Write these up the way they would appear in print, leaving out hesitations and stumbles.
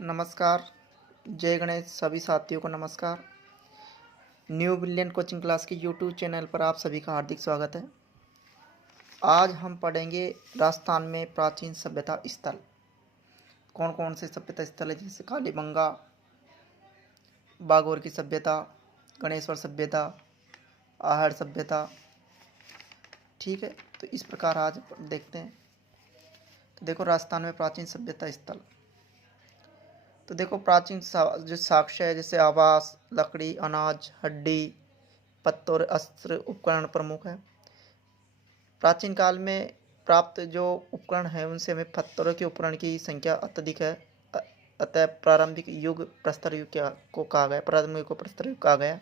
नमस्कार। जय गणेश सभी साथियों को नमस्कार। न्यू बिलियन कोचिंग क्लास के यूट्यूब चैनल पर आप सभी का हार्दिक स्वागत है। आज हम पढ़ेंगे राजस्थान में प्राचीन सभ्यता स्थल। कौन कौन से सभ्यता स्थल है, जैसे कालीबंगा, बागोर की सभ्यता, गणेश्वर सभ्यता, आहड़ सभ्यता। ठीक है, तो इस प्रकार आज देखते हैं। तो देखो, राजस्थान में प्राचीन सभ्यता स्थल। तो देखो, प्राचीन जो साक्ष्य है, जैसे आवास, लकड़ी, अनाज, हड्डी, पत्थर, अस्त्र, उपकरण प्रमुख है। प्राचीन काल में प्राप्त जो उपकरण हैं उनसे हमें पत्थरों के उपकरण की संख्या अत्यधिक है। अतः प्रारंभिक युग प्रस्तर युग को कहा गया। प्रारंभिक युग को प्रस्तर युग कहा गया।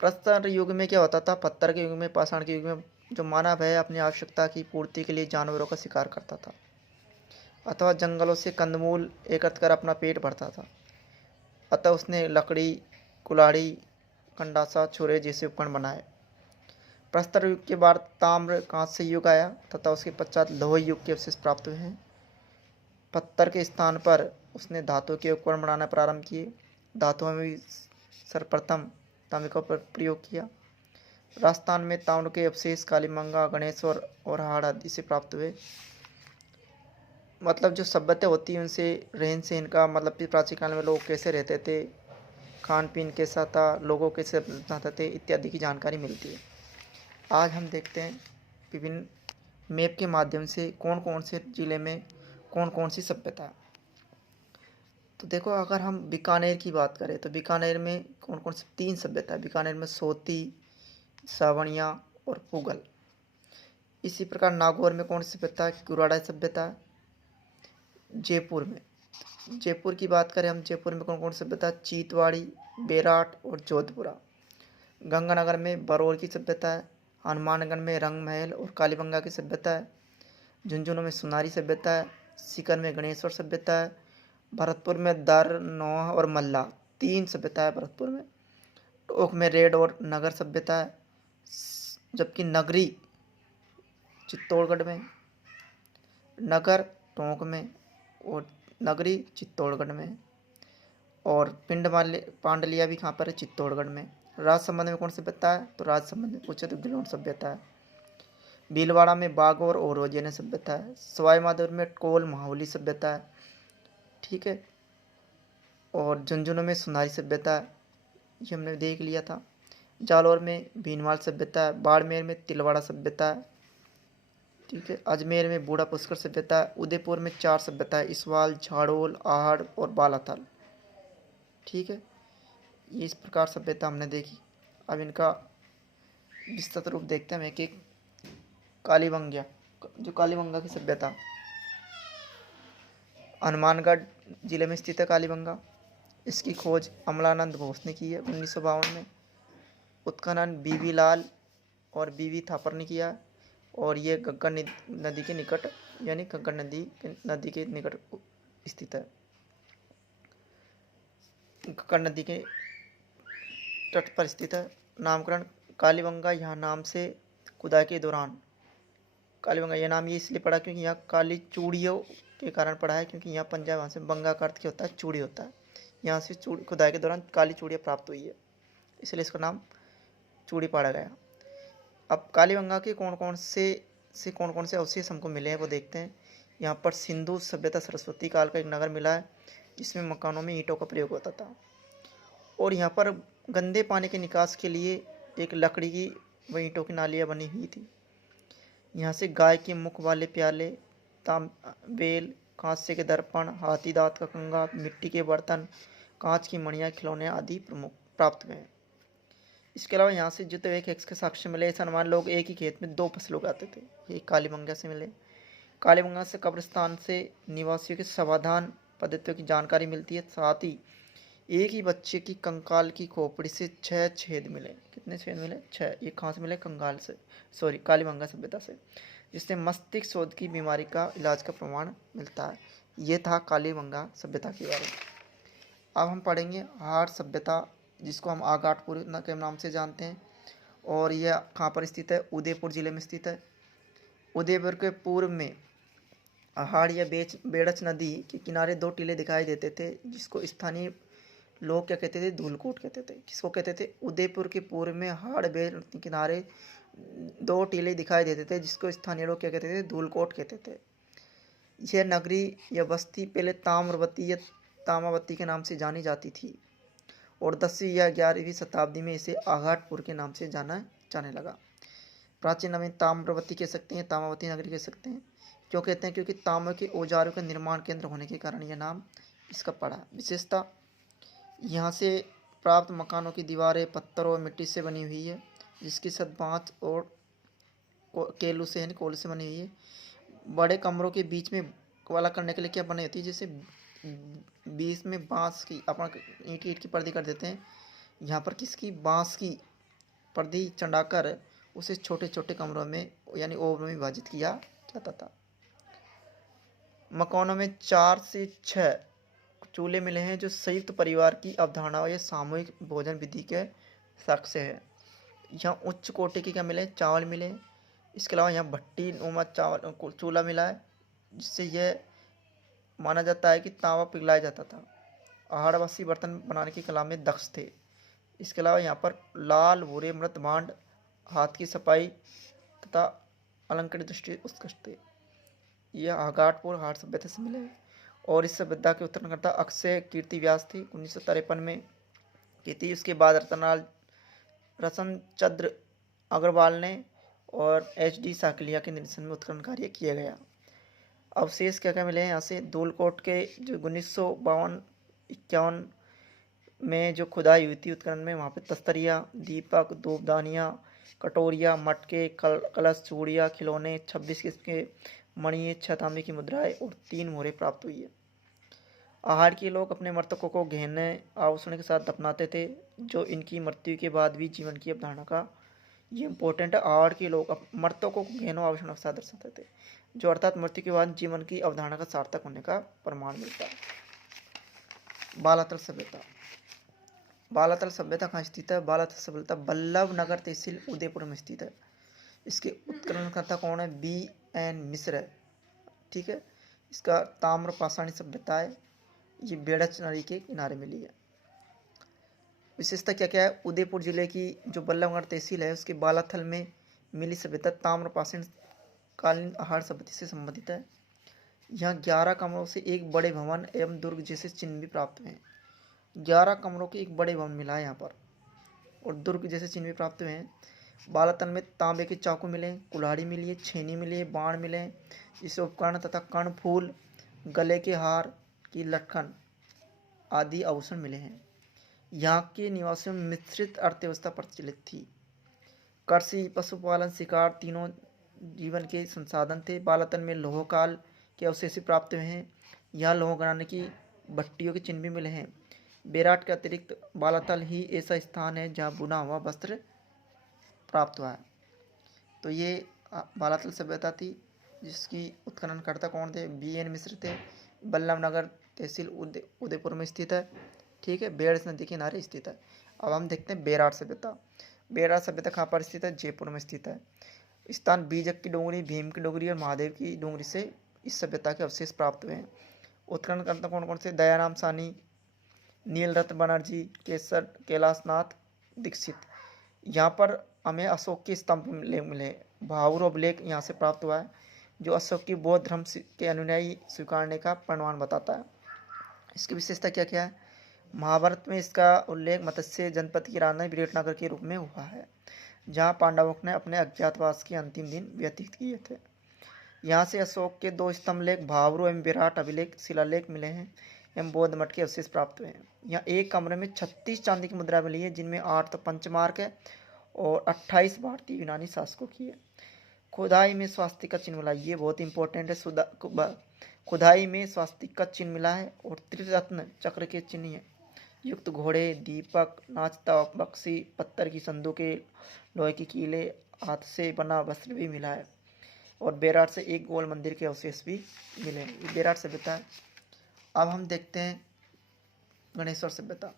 प्रस्तर युग में क्या होता था? पत्थर के युग में, पाषाण के युग में जो मानव है अपनी आवश्यकता की पूर्ति के लिए जानवरों का शिकार करता था अथवा जंगलों से कंदमूल एकत्र कर अपना पेट भरता था। अतः उसने लकड़ी, कुल्हाड़ी, कंडासा, छुरे जैसे उपकरण बनाए। प्रस्तर युग के बाद ताम्र कांस्य युग आया तथा उसके पश्चात लौह युग के अवशेष प्राप्त हुए हैं। पत्थर के स्थान पर उसने धातु के उपकरण बनाना प्रारंभ किए। धातुओं में भी सर्वप्रथम तांबे का प्रयोग किया। राजस्थान में ताम्र के अवशेष कालीबंगा, गणेश्वर और हाड़ आदि से प्राप्त हुए। मतलब जो सभ्यता होती है उनसे रहन सहन का, मतलब कि प्राचीन काल में लोग कैसे रहते थे, खान पीन कैसा था, लोगों कैसे रहते थे इत्यादि की जानकारी मिलती है। आज हम देखते हैं विभिन्न मैप के माध्यम से कौन कौन से ज़िले में कौन कौन सी सभ्यता है। तो देखो, अगर हम बीकानेर की बात करें तो बीकानेर में कौन कौन सी 3 सभ्यता है। बीकानेर में सोती, सावणिया और पुगल। इसी प्रकार नागौर में कौन सी सभ्यता है? कुराड़ा सभ्यता है। जयपुर की बात करें हम, जयपुर में कौन कौन सी सभ्यता है? चीतवाड़ी, बेराट और जोधपुरा। गंगानगर में बरौर की सभ्यता है। हनुमानगढ़ में रंग महल और कालीबंगा की सभ्यता है। झुंझुनू में सुनारी सभ्यता है। सीकर में गणेश्वर सभ्यता है। भरतपुर में दर, नौह और मल्ला 3 सभ्यता है भरतपुर में। टोंक में रेड और नगर सभ्यता है। जबकि नगरी चित्तौड़गढ़ में, नगर टोंक में और नगरी चित्तौड़गढ़ में। और पिंड पांडलिया भी कहाँ पर है? चित्तौड़गढ़ में। राजसमंद में कौन सभ्यता है? तो राजसमंद में पूछे तो गिलोन सभ्यता है। भीलवाड़ा में बागौर और रोजियन सभ्यता है। सवाई माधोपुर में कोल माहौली सभ्यता है। ठीक है। और झुंझुनू में सुनारी सभ्यता है, ये हमने देख लिया था। जालौर में भीनमाल सभ्यता है। बाड़मेर में तिलवाड़ा सभ्यता है। ठीक है। अजमेर में बूढ़ा पुष्कर सभ्यता है। उदयपुर में 4 सभ्यता है, इसवाल, झाड़ोल, आहड़ और बालाथल। ठीक है, ये इस प्रकार सभ्यता हमने देखी। अब इनका विस्तृत रूप देखते हैं हम एक एक। कालीबंगा, जो कालीबंगा की सभ्यता हनुमानगढ़ जिले में स्थित है कालीबंगा। इसकी खोज अमलानंद बोस ने की है 1952 में। उत्खनन बीवी लाल और बीवी थापर ने किया। और ये गग्गा नदी के निकट, यानी गग्गा नदी के निकट स्थित है। गग्गा नदी के तट पर स्थित है। नामकरण कालीबंगा यहाँ नाम से खुदाई के दौरान कालीबंगा यह नाम ये इसलिए पड़ा क्योंकि यहाँ काली चूड़ियों के कारण पड़ा है, क्योंकि यहाँ पंजाब वहाँ से बंगा का अर्थ क्या होता है? चूड़ी होता है। यहाँ से खुदाई के दौरान काली चूड़ियाँ प्राप्त हुई है, इसलिए इसका नाम चूड़ी पड़ा गया। अब कालीबंगा के कौन कौन से अवशेष हमको मिले हैं वो देखते हैं। यहाँ पर सिंधु सभ्यता सरस्वती काल का एक नगर मिला है जिसमें मकानों में ईंटों का प्रयोग होता था। और यहाँ पर गंदे पानी के निकास के लिए एक लकड़ी की व ईंटों की नालियाँ बनी हुई थी। यहाँ से गाय के मुख वाले प्याले, बेल, कांसे के दर्पण, हाथी दांत का कंगा, मिट्टी के बर्तन, कांच की मणियाँ, खिलौने आदि प्रमुख प्राप्त हुए हैं। इसके अलावा यहाँ से जो एक के साक्ष्य मिले, ऐसा अनुमान लोग एक ही खेत में 2 फसल उगाते थे। ये कालीबंगा से मिले। कालीबंगा से कब्रिस्तान से निवासियों के समाधान पद्धतियों की जानकारी मिलती है। साथ ही एक ही बच्चे की कंकाल की खोपड़ी से 6 छेद मिले। कितने छेद मिले? 6। ये कहाँ से मिले? कंगाल से, सॉरी, कालीबंगा सभ्यता से, जिससे मस्तिष्क शोध की बीमारी का इलाज का प्रमाण मिलता है। ये था कालीबंगा सभ्यता के बारे में। अब हम पढ़ेंगे हाड़ सभ्यता, जिसको हम आगाटपुर के नाम से जानते हैं। और यह कहाँ पर स्थित है? उदयपुर जिले में स्थित है। उदयपुर के पूर्व में आहाड़ या बेड़च नदी के किनारे दो टीले दिखाई देते थे, जिसको स्थानीय लोग क्या कहते थे, धूलकोट कहते थे। किसको कहते थे? उदयपुर के पूर्व में हाड़ बेड़ नदी के किनारे दो टीले दिखाई देते थे, जिसको स्थानीय लोग क्या कहते थे, धूलकोट कहते थे। यह नगरी या बस्ती पहले ताम्रवती या तामावती के नाम से जानी जाती थी और 10वीं या 11वीं शताब्दी में इसे आघाटपुर के नाम से जाना जाने लगा। प्राचीन नाम ताम्रवती कह सकते हैं, तामावती नगरी कह सकते हैं। क्यों कहते हैं? क्योंकि तांबे के औजारों का निर्माण केंद्र होने के कारण यह नाम इसका पड़ा। विशेषता, यहाँ से प्राप्त मकानों की दीवारें पत्थर और मिट्टी से बनी हुई है, जिसकी छत बाँस और केलू से यानी कोल से बनी हुई है। बड़े कमरों के बीच में वाला करने के लिए क्या बनी होती है, जैसे बीच में बाँस की अपन ईंट की पर्दी कर देते हैं, यहाँ पर किसकी, बाँस की पर्दी चढ़ाकर उसे छोटे छोटे कमरों में यानी ओवरों में विभाजित किया जाता था। मकानों में 4 से 6 चूल्हे मिले हैं, जो संयुक्त परिवार की अवधारणा या सामूहिक भोजन विधि के साक्ष्य है। यहाँ उच्च कोटि के क्या मिले, चावल मिले। इसके अलावा यहाँ भट्टी नुमा चावल चूल्हा मिला है, जिससे यह माना जाता है कि तांबा पिघलाया जाता था। आहारवासी बर्तन बनाने की कला में दक्ष थे। इसके अलावा यहाँ पर लाल भूरे मृत भांड, हाथ की सफाई तथा अलंकृत दृष्टि उत्कृष्ट थे। यह आघाटपुर हाट सभ्यता से मिले और इस सभ्यता के उत्तरकर्ता अक्षय कीर्ति व्यास थे, 1953 में की थी। उसके बाद रतनचंद्र अग्रवाल ने और HD साकलिया के निरीक्षण में उत्खनन कार्य किया गया। अवशेष क्या क्या मिले हैं यहाँ से? धूलकोट के जो 1952-51 में जो खुदाई हुई थी उत्खनन में, वहाँ पे तस्तरिया, दीपक, धूपदानियाँ, कटोरिया, मटके, कलश, चूड़ियाँ, खिलौने, 26 किस्म के मणि, 6 तांबे की मुद्राएं और 3 मोहरें प्राप्त हुई है। आहार के लोग अपने मृतकों को गहने आभूषण के साथ दफनाते थे, जो इनकी मृत्यु के बाद भी जीवन की अवधारणा का ये इंपॉर्टेंट है। आहार के लोग मृतकों को गहनों आभूषण के साथ दर्शाते थे, जो अर्थात मृत्यु के बाद जीवन की अवधारणा का सार्थक होने का प्रमाण मिलता है। बालातल सभ्यता। बालातल सभ्यता कहाँ स्थित है? बालातल सभ्यता बल्लभ नगर तहसील उदयपुर में स्थित है। इसके उत्खननकर्ता कौन है? BN मिश्र है। ठीक है। इसका ताम्र पाषाणी सभ्यता है, ये बेड़च नदी के किनारे मिली है। विशेषता क्या क्या है? उदयपुर जिले की जो बल्लभगढ़ तहसील है, उसके बालाथल में मिली सभ्यता ताम्र पाषाण कालीन आहार सभ्यता से संबंधित है। यहाँ 11 कमरों से एक बड़े भवन एवं दुर्ग जैसे चिन्ह भी प्राप्त हुए हैं। 11 कमरों के एक बड़े भवन मिला है यहाँ पर, और दुर्ग जैसे चिन्ह भी प्राप्त हुए हैं। बालातल में तांबे के चाकू मिले, कुल्हाड़ी मिली है, छेनी मिली है, बाण मिले, इस उपकरण तथा कर्णफूल, गले के हार की लटकन आदि आभूषण मिले हैं। यहाँ के निवासियों में मिश्रित अर्थव्यवस्था प्रचलित थी। कृषि, पशुपालन, शिकार तीनों जीवन के संसाधन थे। बालातल में लोह काल के अवशेष प्राप्त हुए हैं। यहाँ लोह बनाने की भट्टियों के चिन्ह भी मिले हैं। बेराट के अतिरिक्त बालातल ही ऐसा स्थान है जहाँ बुना हुआ वस्त्र प्राप्त हुआ है। तो ये बालातल सभ्यता थी, जिसकी उत्खननकर्ता कौन थे? BN मिश्र थे। बल्लभनगर तहसील उदयपुर में स्थित है। ठीक है, बेड़च नदी के किनारे स्थित है। अब हम देखते हैं बेराट सभ्यता। बेराट सभ्यता कहाँ पर स्थित है? जयपुर में स्थित है। स्थान बीजक की डोंगरी, भीम की डोंगरी और महादेव की डोंगरी से इस सभ्यता के अवशेष प्राप्त हुए हैं। उत्खननकर्ता कौन कौन से? दयाराम सानी, नीलरत्न बनर्जी, केसर कैलाशनाथ दीक्षित। यहाँ पर हमें अशोक के स्तंभ मिले, भावर अभिलेख यहाँ से प्राप्त हुआ है, जो अशोक की बौद्ध धर्म के अनुयायी स्वीकारने का प्रमाण बताता है। इसकी विशेषता क्या क्या है? महाभारत में इसका उल्लेख मत्स्य जनपद की राजधानी विराटनगर के रूप में हुआ है, जहाँ पांडवों ने अपने अज्ञातवास के अंतिम दिन व्यतीत किए थे। यहाँ से अशोक के 2 स्तंभ लेख, भावरू एवं विराट अभिलेख शिलालेख मिले हैं एवं बौद्ध मठ के अवशेष प्राप्त हुए हैं। यहाँ एक कमरे में 36 चांदी की मुद्रा मिली है, जिनमें 8 तो पंचमार्क है और 28 भारतीय यूनानी शासकों की है। खुदाई में स्वास्तिक का चिन्ह मिला, ये बहुत इंपॉर्टेंट है। खुदाई में स्वास्तिक का चिन्ह मिला है और त्रिरत्न चक्र के चिन्ह युक्त घोड़े, दीपक, नाचता बक्सी, पत्थर की संदूकें, लोहे की कीले, हाथ से बना वस्त्र भी मिला है और बेराट से एक गोल मंदिर के अवशेष भी मिले हैं। ये बेराट सभ्यता है। अब हम देखते हैं गणेश्वर सभ्यता।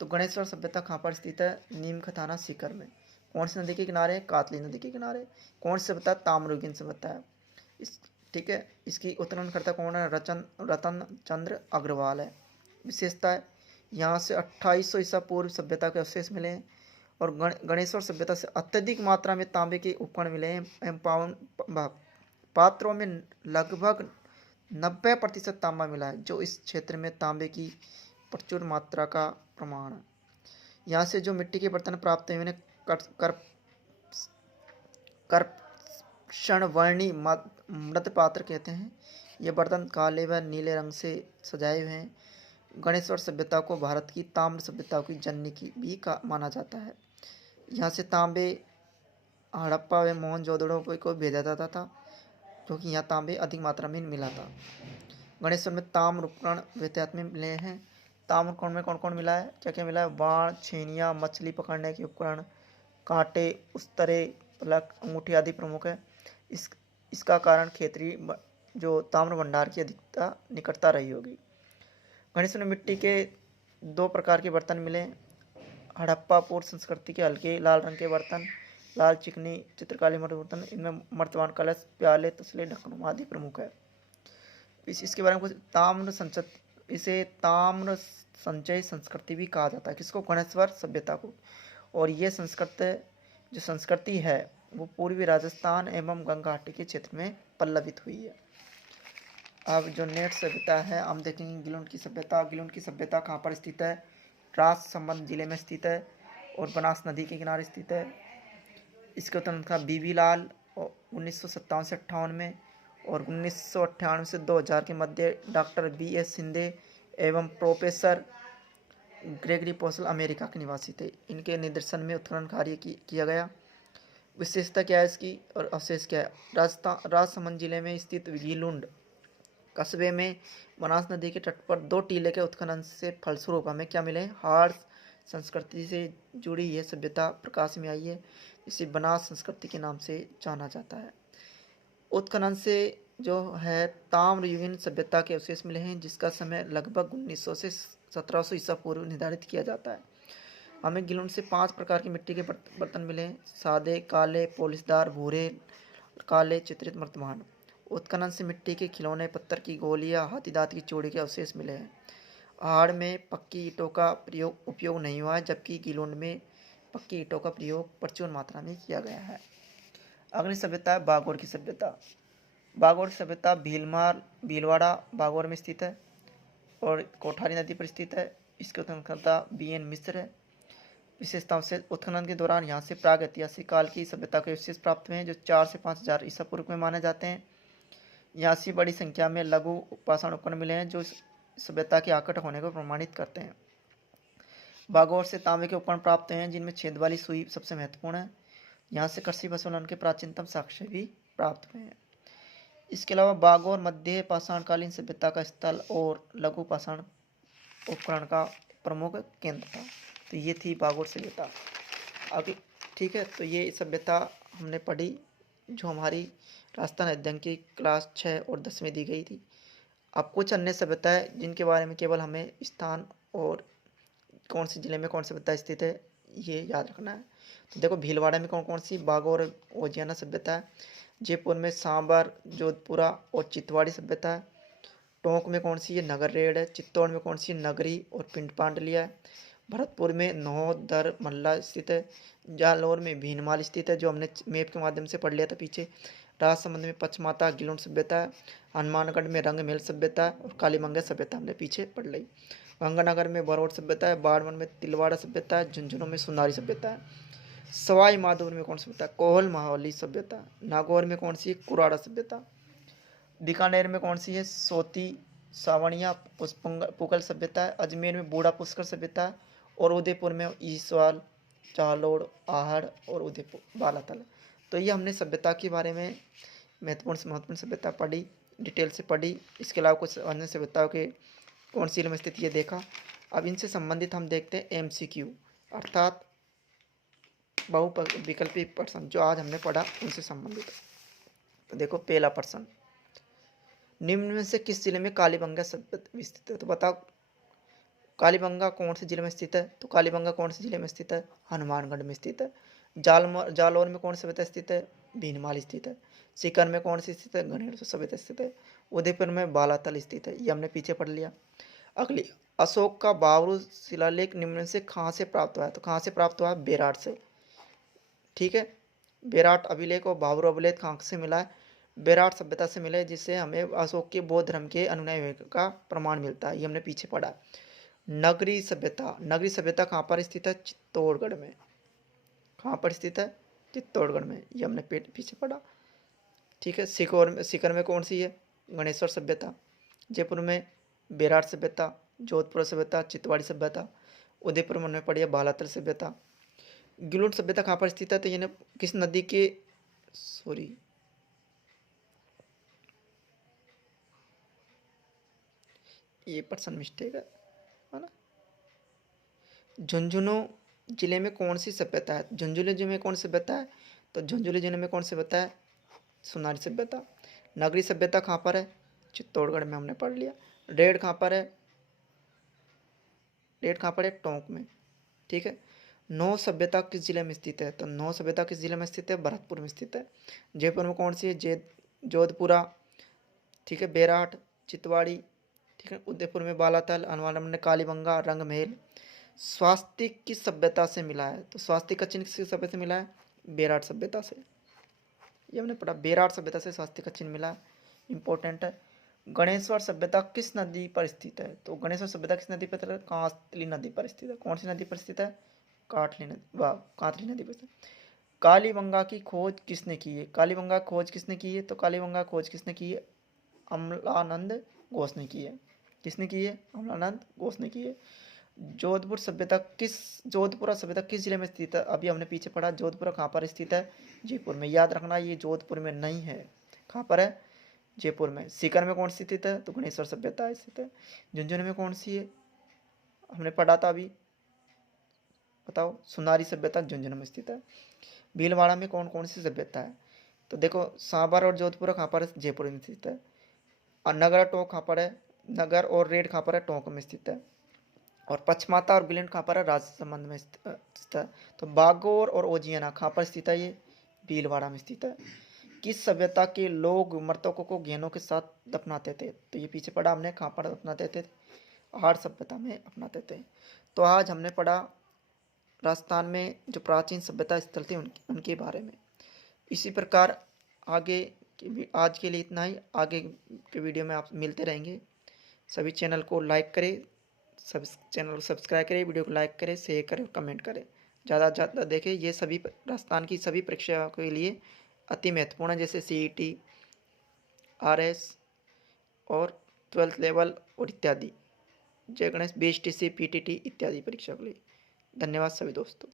तो गणेश्वर सभ्यता कहाँ पर स्थित है? नीमका थाना सीकर में। कौन सी नदी के किनारे? कातली नदी के किनारे। कौन सी सभ्यता? ताम्रयुगीन सभ्यता है। इस ठीक है। इसकी उत्खननकर्ता कौन है? रतन चंद्र अग्रवाल है। विशेषता है, यहाँ से 2800 ईसा पूर्व सभ्यता के अवशेष मिले हैं और गणेश्वर सभ्यता से अत्यधिक मात्रा में तांबे के उपकरण मिले हैं एवं पावन पात्रों में लगभग 90% तांबा मिला है, जो इस क्षेत्र में तांबे की प्रचुर मात्रा का प्रमाण है। यहाँ से जो मिट्टी के बर्तन प्राप्त हुए उन्हें कर्षणवर्णी मृत पात्र कहते हैं। ये बर्तन काले व नीले रंग से सजाए हुए हैं। गणेश्वर सभ्यता को भारत की ताम्र सभ्यता की जननी की भी माना जाता है। यहाँ से तांबे हड़प्पा व मोहनजोदड़ो को भेजा जाता था, क्योंकि यहाँ तांबे अधिक मात्रा में मिला था। गणेश्वर में ताम्र उपकरण व्यत्यात में मिले हैं। ताम्र उपकरण में कौन कौन मिला है, क्या क्या मिला है? बाण, छेनियाँ, मछली पकड़ने के उपकरण, कांटे, उस्तरे, पलक, अंगूठी आदि प्रमुख है। इसका कारण क्षेत्रीय जो ताम्र भंडार की अधिकता निकटता रही होगी। गणेश्वर में मिट्टी के 2 प्रकार के बर्तन मिले। हड़प्पा पूर्व संस्कृति के हल्के लाल रंग के बर्तन, लाल चिकनी चित्रकारी बर्तन, इनमें मर्तमान, कलश, प्याले, तसले, ढक्कन आदि प्रमुख है। इसके बारे में कुछ इसे ताम्र संचय संस्कृति भी कहा जाता है। किसको? गणेश्वर सभ्यता को। और ये जो संस्कृति है वो पूर्वी राजस्थान एवं गंगा घाटी के क्षेत्र में पल्लवित हुई है। अब जो नेक्स्ट सभ्यता है हम देखेंगे गिलोंड की सभ्यता। गिलोंड की सभ्यता कहाँ पर स्थित है? राजसमंद जिले में स्थित है और बनास नदी के किनारे स्थित है। इसके उत्तर था बीबी लाल 1957 से 58 में और 1998 से 2000 के मध्य डॉक्टर BS शिंदे एवं प्रोफेसर ग्रेगरी पोसल अमेरिका के निवासी थे। इनके निर्देशन में उत्खनन कार्य किया गया। विशेषता क्या है इसकी और अवशेष क्या है? राजसमंद जिले में स्थित गिलोंड कस्बे में बनास नदी के तट पर 2 टीले के उत्खनन से फलस्वरूप हमें क्या मिले? हार्स संस्कृति से जुड़ी यह सभ्यता प्रकाश में आई है। इसे बनास संस्कृति के नाम से जाना जाता है। उत्खनन से जो है ताम्रयुगीन सभ्यता के अवशेष मिले हैं, जिसका समय लगभग 1900 से 1700 ईसा पूर्व निर्धारित किया जाता है। हमें गिलोंड से 5 प्रकार की मिट्टी के बर्तन मिले हैं: सादे, काले, पॉलिशदार, भूरे, काले, चित्रित, मर्तमान। उत्खनन से मिट्टी के खिलौने, पत्थर की गोलियां, हाथी दांत की चूड़ी के अवशेष मिले हैं। आहड़ में पक्की ईंटों का उपयोग नहीं हुआ है, जबकि गिलोंड में पक्की ईंटों का प्रयोग प्रचुर मात्रा में किया गया है। अगली सभ्यता है बागोर की सभ्यता। बागोर की सभ्यता भीलवाड़ा बागोर में स्थित है और कोठारी नदी पर स्थित है। इसके उत्खननकर्ता BN मिश्र है। विशेषताओं से उत्खनन के दौरान यहाँ से प्राग ऐतिहासिक काल की सभ्यता के अवशेष प्राप्त हुए हैं, जो 4 से 5000 ईसा पूर्व में माने जाते हैं। यहाँ से बड़ी संख्या में लघु पाषाण उपकरण मिले हैं, जो सभ्यता के आकट होने को प्रमाणित करते हैं। बागोर से तांबे के उपकरण प्राप्त हुए हैं, जिनमें छेद वाली सुई सबसे महत्वपूर्ण है। यहाँ से कृषि पशुपालन के प्राचीनतम साक्ष्य भी प्राप्त हुए हैं। इसके अलावा बागोर मध्य पाषाणकालीन सभ्यता का स्थल और लघु पाषाण उपकरण का प्रमुख केंद्र था। तो ये थी बागोर सभ्यता। आगे ठीक है, तो ये सभ्यता हमने पढ़ी जो हमारी राजस्थान अध्ययन की क्लास 6 और 10 में दी गई थी। अब कुछ अन्य सभ्यताएं जिनके बारे में केवल हमें स्थान और कौन से जिले में कौन सी सभ्यता स्थित है ये याद रखना है। तो देखो भीलवाड़ा में कौन कौन सी बागोर ओजियाना सभ्यता है। जयपुर में सांबर, जोधपुरा और चितवाड़ी सभ्यता है। टोंक में कौन सी? ये नगर रेड है। चित्तौड़ में कौन सी? नगरी और पिंड पांडलिया है। भरतपुर में नौहदर मल्ला स्थित है। जालौर में भीनमाल स्थित है, जो हमने मैप के माध्यम से पढ़ लिया था पीछे। राजसमंद में पचमाता गिलोंड सभ्यता है। हनुमानगढ़ में रंगमहल सभ्यता है और कालीमंगा सभ्यता हमने पीछे पढ़ ली। गंगानगर में बरौट सभ्यता है। बाड़मेर में तिलवाड़ा सभ्यता है। झुंझुनू में सुनारी सभ्यता है। सवाई माधोपुर में कौन सी सभ्यता? कोहल माहौली सभ्यता। नागौर में कौन सी? कुराड़ा सभ्यता। बीकानेर में कौन सी है? सोती सावणिया पुकल सभ्यता है। अजमेर में बूढ़ा पुष्कर सभ्यता है और उदयपुर में ईसवाल, जालोड़, आहड़ और उदयपुर बालातल। तो ये हमने सभ्यता के बारे में महत्वपूर्ण सभ्यता पढ़ी, डिटेल से पढ़ी। इसके अलावा कुछ अन्य सभ्यताओं के कौन सी में स्थित ये देखा। अब इनसे संबंधित हम देखते हैं MCQ अर्थात बहुविकल्पी प्रश्न, जो आज हमने पढ़ा उनसे संबंधित। तो देखो पहला प्रश्न, निम्न में से किस जिले में कालीबंगा सभ्यता स्थित है? तो बताओ कालीबंगा कौन से जिले में स्थित है? तो कालीबंगा कौन से जिले में स्थित है? हनुमानगढ़ में स्थित है। जालौर में कौन सी सभ्यता स्थित है? भीनमाल स्थित है। सीकर में कौन सी स्थित है, गणेश सभ्यता स्थित है। उदयपुर में बालातल स्थित है, ये हमने पीछे पढ़ लिया। अगली, अशोक का बाबरू शिलालेख निम्न से कहाँ से प्राप्त हुआ है, तो कहाँ से प्राप्त हुआ है, बेराट से। ठीक है, बेराट अभिलेख और बाबरू अभिलेख कहाँ से मिला है, बेराट सभ्यता से मिला है, जिससे हमें अशोक के बौद्ध धर्म के अनुयायी का प्रमाण मिलता है, ये हमने पीछे पढ़ा। नगरी सभ्यता, नगरी सभ्यता कहाँ पर स्थित है, चित्तौड़गढ़ में। कहाँ पर स्थित है, चित्तौड़गढ़ में, ये हमने पीछे पढ़ा। ठीक है, सीकर में कौन सी है, गणेश्वर सभ्यता। जयपुर में बेराट सभ्यता, जोधपुर सभ्यता, चित्तवाड़ी सभ्यता। उदयपुर में हमने पढ़ी है बालातल सभ्यता। गिलोट सभ्यता कहाँ पर स्थित है, तो ये किस नदी के, सॉरी, ये पर्सन मिस्टेक है ना। झुंझुनू जिले में कौन सी सभ्यता है, झुंझुनू जिले में कौन सी सभ्यता है, तो झुंझुनू जिले में कौन सी सभ्यता है, सोनारी सभ्यता। नगरी सभ्यता कहाँ पर है, चित्तौड़गढ़ में, हमने पढ़ लिया। रेड कहाँ पर है, रेड कहाँ पर है, टोंक में। ठीक है, नौ सभ्यता किस जिले में स्थित है, तो नौ सभ्यता किस जिले में स्थित है, भरतपुर में स्थित है। जयपुर में कौन सी है, जोधपुरा। ठीक है, बेराट, चितवाड़ी। ठीक है, उदयपुर में बालातल, हनुमान में कालीबंगा, रंगमहल। स्वास्तिक किस सभ्यता से मिला है, तो स्वास्तिक का चिन्ह किस सभ्यता से मिला है, बेराट सभ्यता से, ये हमने पढ़ा, बेराट सभ्यता से स्वास्तिक का चिन्ह मिला, इंपॉर्टेंट है। गणेश्वर सभ्यता किस नदी पर स्थित है, तो गणेश्वर सभ्यता किस नदी पर, कांतली नदी पर स्थित है। कौन सी नदी पर स्थित है, काटली नदी, वाह, कांतली नदी पर स्थित। कालीबंगा की खोज किसने की है, कालीबंगा खोज किसने की है, तो कालीबंगा खोज किसने की है, अमलानंद घोष ने की है। किसने की है, अमलानंद घोष ने की है। जोधपुरा सभ्यता किस जिले में स्थित है, अभी हमने पीछे पढ़ा, जोधपुरा कहाँ पर स्थित है, जयपुर में। याद रखना, ये जोधपुर में नहीं है, कहाँ पर है, जयपुर में। सीकर में कौन सी स्थित है, तो गणेश्वर सभ्यता स्थित है। झुंझुनू में कौन सी है, हमने पढ़ा था अभी, बताओ, सोनारी सभ्यता झुंझुनू में स्थित है। भीलवाड़ा में कौन कौन सी सभ्यता है, तो देखो, सांबर और जोधपुर कहाँ पर है, जयपुर में स्थित है। और नगर टोंक कहाँ पर है, नगर और रेड कहाँ पर है, टोंक में स्थित है। और पचमाता और बिलेंड कहाँ पर है, राजसमंद में स्थित है। तो बागोर और ओजियाना कहाँ पर स्थित है, ये भीलवाड़ा में स्थित है। किस सभ्यता के लोग मृतकों को गहनों के साथ दफनाते थे, तो ये पीछे पढ़ा हमने, कहाँ पर दफनाते थे, आर्य सभ्यता में अपनाते थे। तो आज हमने पढ़ा राजस्थान में जो प्राचीन सभ्यता स्थल थे उनके बारे में। इसी प्रकार आगे आज के लिए इतना ही, आगे के वीडियो में आप मिलते रहेंगे। सभी चैनल को लाइक करें, सब चैनल को सब्सक्राइब करें, वीडियो को लाइक करें, शेयर करें, कमेंट करें, ज़्यादा से ज़्यादा देखें। ये सभी राजस्थान की सभी परीक्षाओं के लिए अति महत्वपूर्ण है, जैसे CET, RS और 12th लेवल और इत्यादि, जय गणेश, BSTC, PTT इत्यादि परीक्षा के लिए। धन्यवाद सभी दोस्तों।